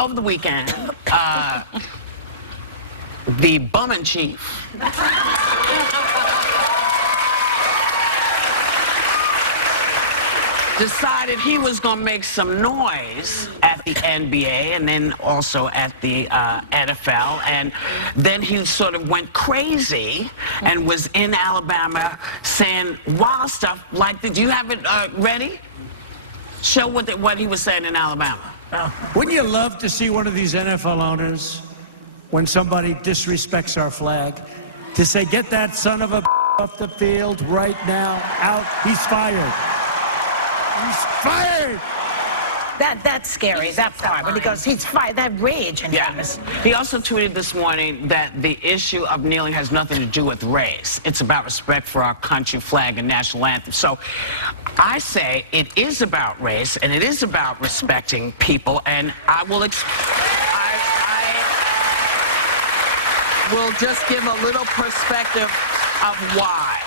over the weekend, the bum chief decided he was going to make some noise at the NBA and then also at the NFL. And then he sort of went crazy and was in Alabama saying wild stuff like that. Do you have it ready? Show what he was saying in Alabama. Wouldn't you love to see one of these NFL owners, when somebody disrespects our flag, to say, get that son of a off the field right now, out, he's fired. He's fired! That's scary, that part, when he goes, he's fired, that rage in him. He also tweeted this morning that the issue of kneeling has nothing to do with race. It's about respect for our country flag and national anthem. So I say it is about race, and it is about respecting people, and I will will just give a little perspective of why.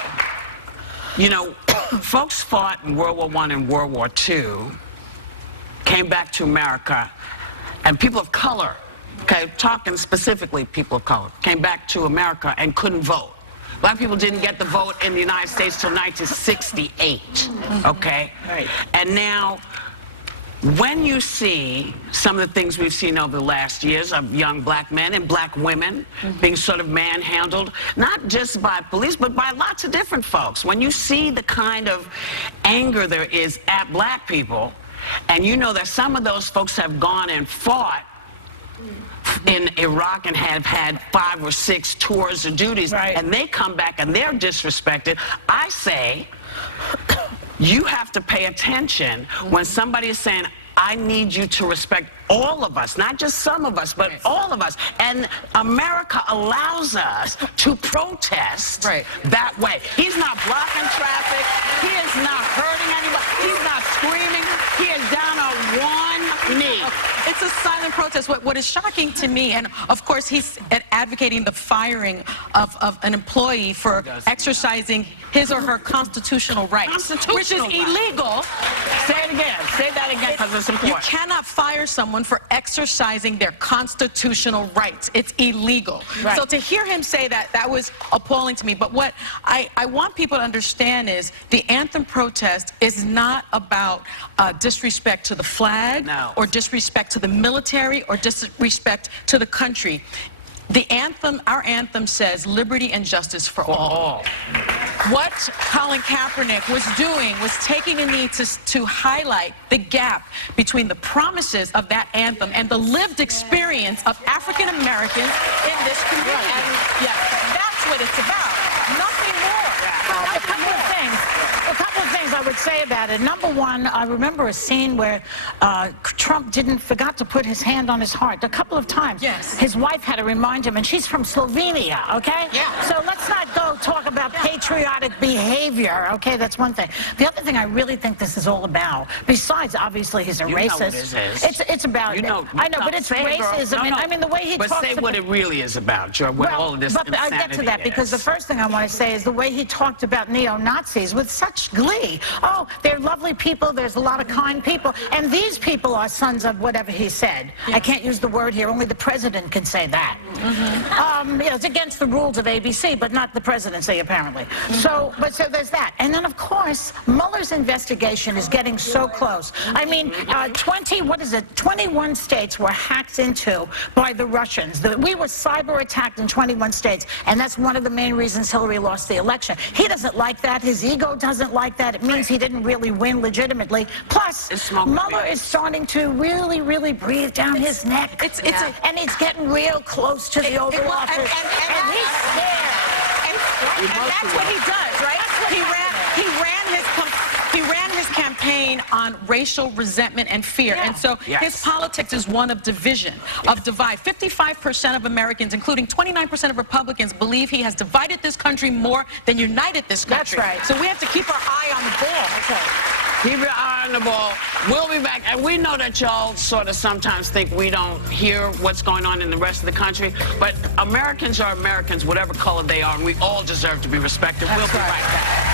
You know, folks fought in World War I and World War II, came back to America, and people of color, okay, talking specifically people of color, came back to America and couldn't vote. Black people didn't get the vote in the United States till 1968, okay? Right. And now, when you see some of the things we've seen over the last years of young black men and black women being sort of manhandled, not just by police, but by lots of different folks. When you see the kind of anger there is at black people, and you know that some of those folks have gone and fought in Iraq and have had 5 or 6 tours of duties, and they come back and they're disrespected, I say, you have to pay attention when somebody is saying, I need you to respect all of us, not just some of us, but all of us. And America allows us to protest that way. He's not blocking traffic. He is not hurting anybody. He's not screaming. He is down on one knee. It's a silent protest. What is shocking to me, and of course he's advocating the firing of an employee for exercising his or her constitutional rights, which is illegal. Say it again. Say that again, because it's important. You cannot fire someone for exercising their constitutional rights. It's illegal. So to hear him say that, that was appalling to me. But what I want people to understand is the anthem protest is not about disrespect to the flag or disrespect to the military or disrespect to the country. The anthem, our anthem says liberty and justice for all. What Colin Kaepernick was doing was taking a need to highlight the gap between the promises of that anthem and the lived experience of African Americans in this community. And that's what it's about. Nothing more. A couple of things I would say about it. Number one, I remember a scene where Trump forgot to put his hand on his heart a couple of times. His wife had to remind him, and she's from Slovenia, okay? So let's not go talk about patriotic behavior, okay? That's one thing. The other thing I really think this is all about, besides obviously he's a racist. It's about, I know, but it's racism. I mean, the way he talks about... But say what it really is about, Joe, with all of this insanity. But I get to that, because the first thing I want to say is the way he talked about neo-Nazis with such glee. Oh, they're lovely people, there's a lot of kind people, and these people are sons of whatever he said. I can't use the word here, only the president can say that. It's against the rules of ABC, but not the presidency, apparently. So there's that. And then, of course, Mueller's investigation is getting so close. I mean, 21 states were hacked into by the Russians. We were cyber attacked in 21 states, and that's one of the main reasons Hillary lost the election. He doesn't like that. His ego doesn't like that. It means he didn't really win legitimately. Plus, Mueller is starting to really breathe down his neck. And he's getting real close to the Oval Office. And he's scared. And that's what he does, right? He ran his campaign on racial resentment and fear. And so his politics is one of division, of divide. 55% of Americans, including 29% of Republicans, believe he has divided this country more than united this country. That's right. So we have to keep our eye on the ball. Keep your eye on the ball. We'll be back. And we know that y'all sort of sometimes think we don't hear what's going on in the rest of the country. But Americans are Americans, whatever color they are, and we all deserve to be respected. We'll be right back.